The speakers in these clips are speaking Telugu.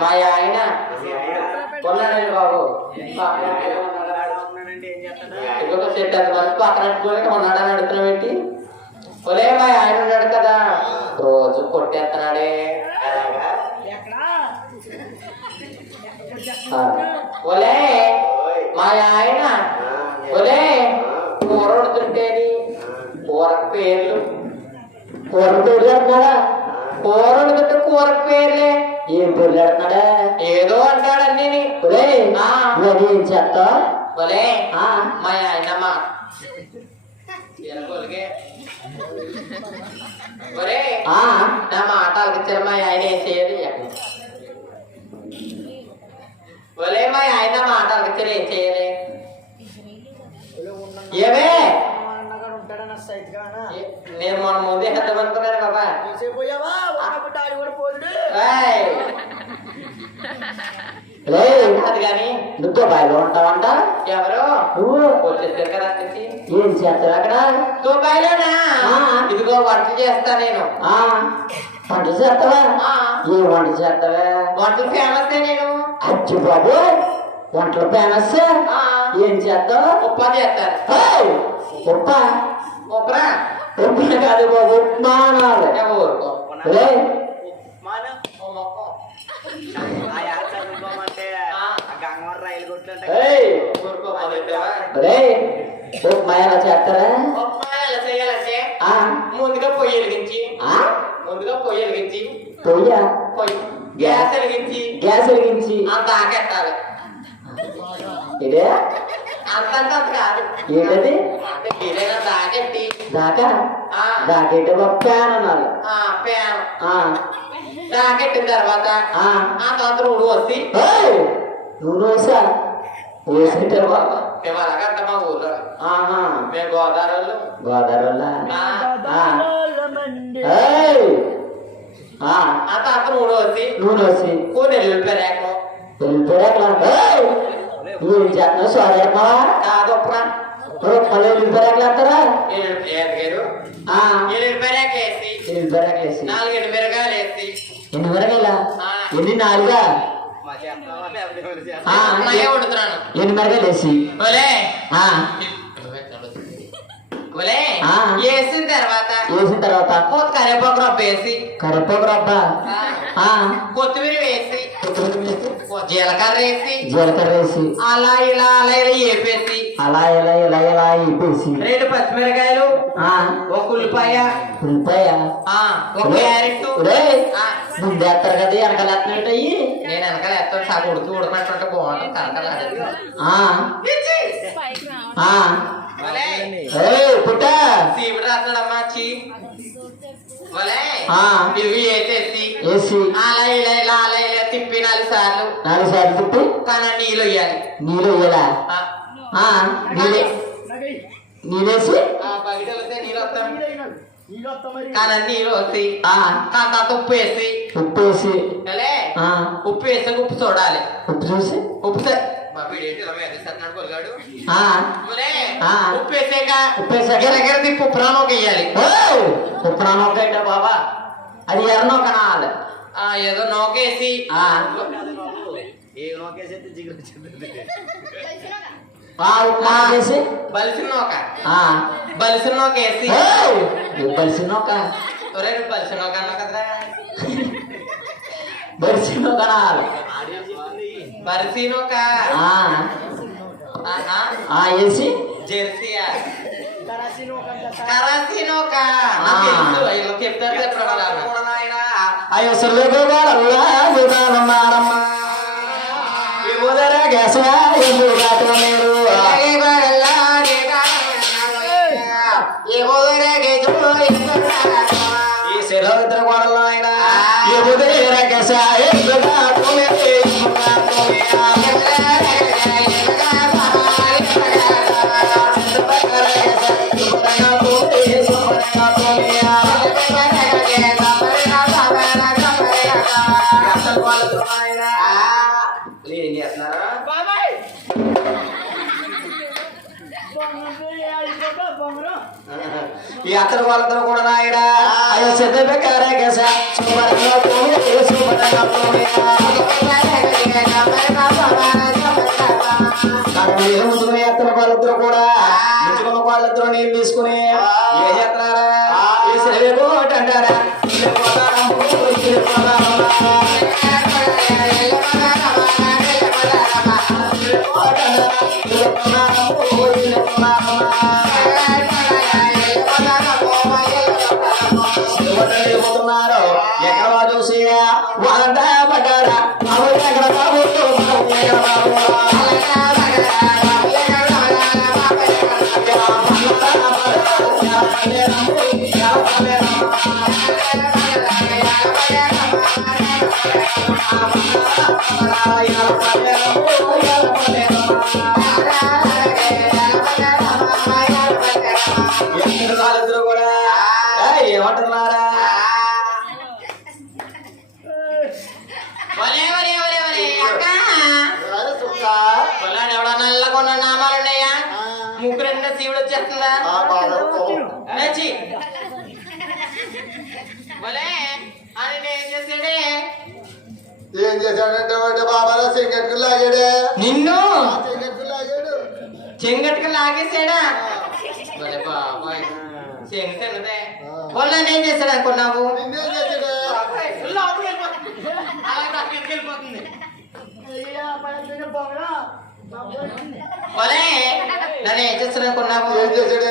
మా ఆయన. ఉన్నాడండి బాబు. ఇంకొక సెట్ అది మంది పక్కన పెట్టుకొని ఉన్నాడని అడుగుతున్నావు ఏంటి? ఒరే మా ఆయన ఉన్నాడు కదా. రోజు కొట్టేస్తున్నాడే. ఒలే మా ఆయన. ఒలే కూర వండుతుంటేని కూర పేర్లు. కూర పేర్లు అంటున్నాడా? కూర వండుతుంటే ఏం ఏదో అంటాడన్నీ ఒలే మరి ఏం చేస్తా ఒలే మా ఆయనమ్మ. ఒరే నా మాట మా ఆయన ఏం చేయాలి ఒలే మా ఆయన మాట ఏం చేయాలి. ఏమే? నేను మొన్న ముందే హెద్దమనుకున్నాను బాబా పోయావా? అది కానీ నువ్వు దుబాయ్లో ఉంటావంట. ఎవరు? నువ్వు. వచ్చేసారు కదా ఏం చేస్తారు అక్కడ? దుబాయ్లోనా ఇదిగో వంట చేస్తా నేను. వంట చేస్తావా? ఏ వంట చేస్తావా? వంటలు ఫేమస్ నేను. అచ్చి బాబు వంటలు ఫేమస్ ఏం? చేస్తావు? ఉప్ప చేస్తారు ఉప్ప ఉప్పరా ఉప్ప కాదు బాబు ఉప్మా అనాలి. ఊరుకో రే మాన ఆ యాడ్ చదువుకోమంటే ఆ. గంగవరం రైలు కొట్లంటే ఏయ్! రే ఉప్మా ఎలా చేస్తారా ఆ? ముందుగా పొయ్యి వెలిగించి ఆ? ముందుగా పొయ్యి వెలిగించి పొయ్య? పొయ్యి. గ్యాస్ వెలిగించి గ్యాస్ వెలిగించి. అంత ఆకెట్టాలి ఇదే? అంతంత అంత కాదు. ఏంటది? దాకెట్టి దాకా ఆ, దాకేట ప్యాన్ అన్నారు ఆ, ప్యాన్. ఆ, దాకెట్టిన తర్వాత. ఆ. తర్వాత వచ్చి ఏయ్! నూనె వేసా? వేసింటే బాబా ఇవాళగంట మా ఊర్లో. ఆహా మేము గోదావరి ఆ, ఏయ్! ఆ, తర్వాత ఊడు వచ్చి నూనె వేసి కూని వెళ్ళిపోయాక వెళ్ళిపోయాక అమ్మవా కాదొప్పరా మళ్ళీ వెళ్ళిపోయాక అంటారా? వెళ్ళిపోయాక వెళ్ళిపోయాక నాలుగు వేసి ఎన్ని? మిరగాయలా ఆ. ఎన్ని నాలుగా ఎన్ని వేసి. ఆ. వేసిన తర్వాత వేసిన తర్వాత రొబ్బ వేసి. ఆ, కొత్తిమీర వేసి కొత్తిమీర వేసి, జీలకర్ర వేసి జీలకర్ర వేసి. అలా ఇలా అలా ఇలా వేపేసి అలా ఇలా ఇలా ఇలా వేసి రెండు పచ్చిమిరకాయలు ఆ, ఒక ఉల్లిపాయ. ఉల్లిపాయ. ఆ, ఒక క్యారెట్. ముందేస్తారు కదా వెనకాల అయ్యి. నేను వెనకాల ఎత్తాను సాగు ఉడికి ఉడకనట్టుంటే బాగుంటుంది ఏయ్, పుట్ట. రాస్తాడమ్మా చీ. ఇవి వేసేసి వేసి అలా ఇలా ఇలా అలా ఇలా తిప్పి నాలుగు సార్లు. నాలుగు సార్లు తిప్పి. కానీ నీళ్ళు నీళ్ళు నీళ్ళే నీళ్ళేసి వస్తాం. నీళ్ళు కానీ నీళ్ళు వస్తాయి. ఉప్పు వేసి. ఉప్పు వేసి. ఉప్పు చూడాలి. ఉప్పు చూసి. ఉప్పు సరే మా వీడేంటి ఇలా వేసేస్తున్నాడు కొలిగాడు? ఆ, ఒలే, ఆ. ఉప్పు వేసాక ఉప్పు వేసాక? గిలగిల తిప్పి ఏయ్, ఉప్పు నా నొక్కైతే బాబా. అది ఎర్ర కనాలి ఆ, ఏదో నోకేసి ఆ, ఏ జిగురు ఆ ఉప్మా వేసి బలిసిన నోక నోక బలిసి నొక్క. ఒరే నువ్వు బలిసిన నోక అన్నావు కదరా. బలిసి బలిసి నోక ఆ, ఆ వేసి జెర్సీయా కరాసి నోకంట కరాసి నోక ఆ. నాకు తెలుసు వీళ్ళు చెప్తారు అయ్యో సుల్లుగారమ్మా ఇవ్వదరా గ్యాస ఎందుకు కాటం ఏం చేస్తున్నారా? బాబాయ్! బొంగరం ఈ అతను వాళ్ళతో కూడా నాయన. అయ్యో సిద్ధ బెకారే గస. సుమరణ సుమరణ ముసుకుని ఎత్తన వాళ్ళిద్దరు కూడా ముసుకున్న వాళ్ళిద్దరు నీళ్ళు తీసుకుని ఏం చేస్తున్నారా? అంటారా? ఎక్కడ చూసి బాబు ఏం చేశాడంటే బాబాలో సిగరెట్ లాగాడే. నిన్ను? చెంగట్టుకు లాగేసాడా బాబాయ్. చెంగ తిన్నదే. పొలాన్ని ఏం చేశాడు అనుకున్నావు? వెళ్ళిపోతుంది. అలాగే నా కిందకి వెళ్ళిపోతుంది ఒలే నన్ను ఏం చేస్తాడు అనుకున్నావు ఏం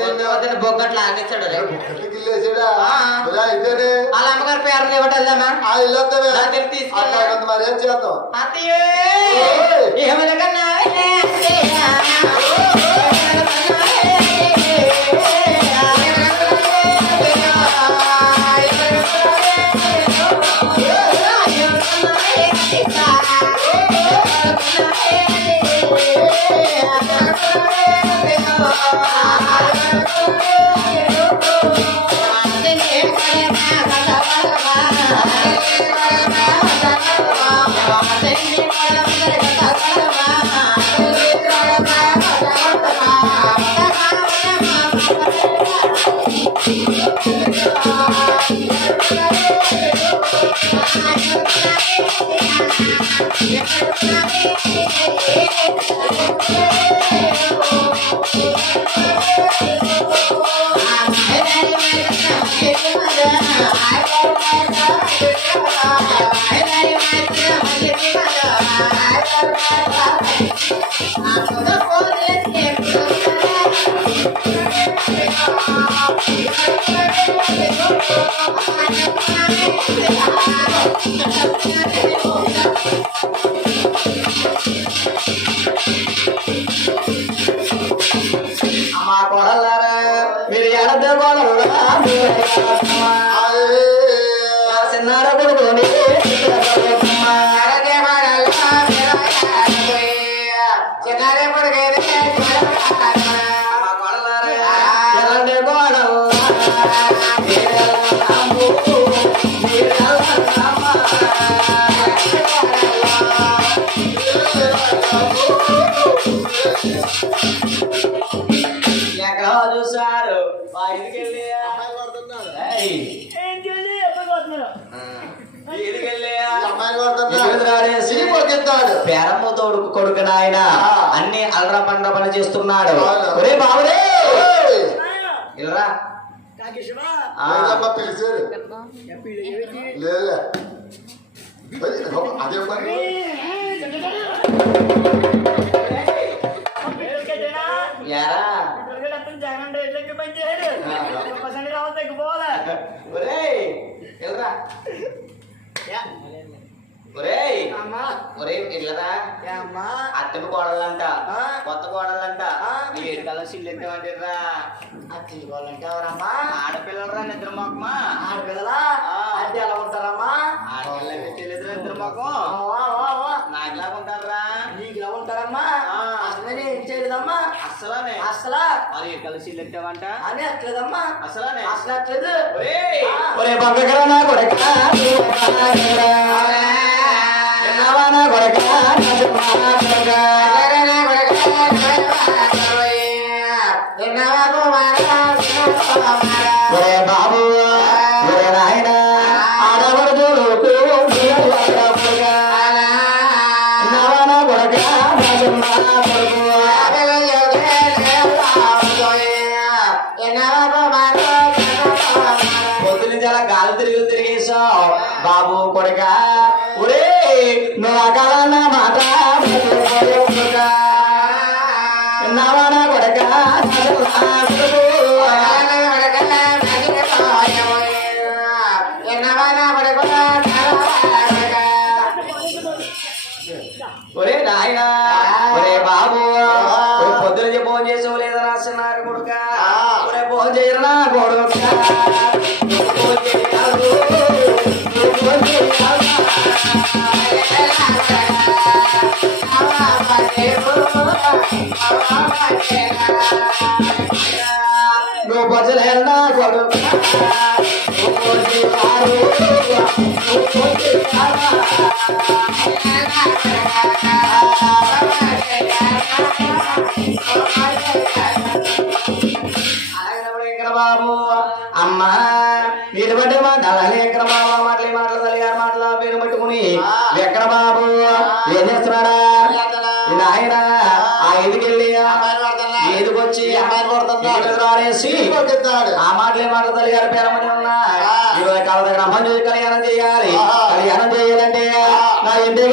నిన్ను? వదిన బొగ్గట్లు లాగేశాడు రే. బుక్కటికి వెళ్ళేసాడా ఆ. ఇలా అయితేనే. వాళ్ళ అమ్మగారి పేరు ఇవ్వటం వెళ్దామా మరి ఏం చేద్దాం. అత్తయ్యే! ఓయ్. Thank you. పేరమ్మ తోడుకు కొడుకు నాయన. అన్ని అల్రా పండ్ర పని చేస్తున్నాడు. ఒరే బాబురే లేదమ్మా పిలిచారు లేదా అదే పని యారా ఒరేయ్ ఇల్రా ఒరేయ్ ఒరేయ్ ఇల్లరా అత్తలు కోడలంట కొత్త కోడలంట ఏడు కల సిల్లెత్తే వంటిర్రా ఆడపిల్లలరా నిద్ర మొక్కమా ఆడపిల్లలా? అంటే ఎలా ఉంటారమ్మా? ఆడపిల్లలకి తెలియదురా నిద్ర మొక్కం నాకులాగా ఉంటారా నీకు ఎలా ఉంటారమ్మా అసలు ఏం చేయలేదమ్మా అస్సలనే అసలా మరి ఏడు కల సిల్లెత్తావంట అని అట్లేదమ్మా అసలనే అసలు అట్లేదు ఒరే బంగకరా నా కొడక నా కొడక ఒరే బాబు ఒరే నాయన బాబు కొడుక. ఒరే నువ్వు అకాలన్న మాట నువ్వు పొచ్చలేనా ఆ ఎదుకెళ్ళి ఎదుకొచ్చి. ఆ మాటలే తల్లి గారి పేరమని ఉన్నా? దగ్గర అమ్మని చూసి కళ్యాణం చేయాలి. కళ్యాణం చేయాలంటే నా ఇంటికి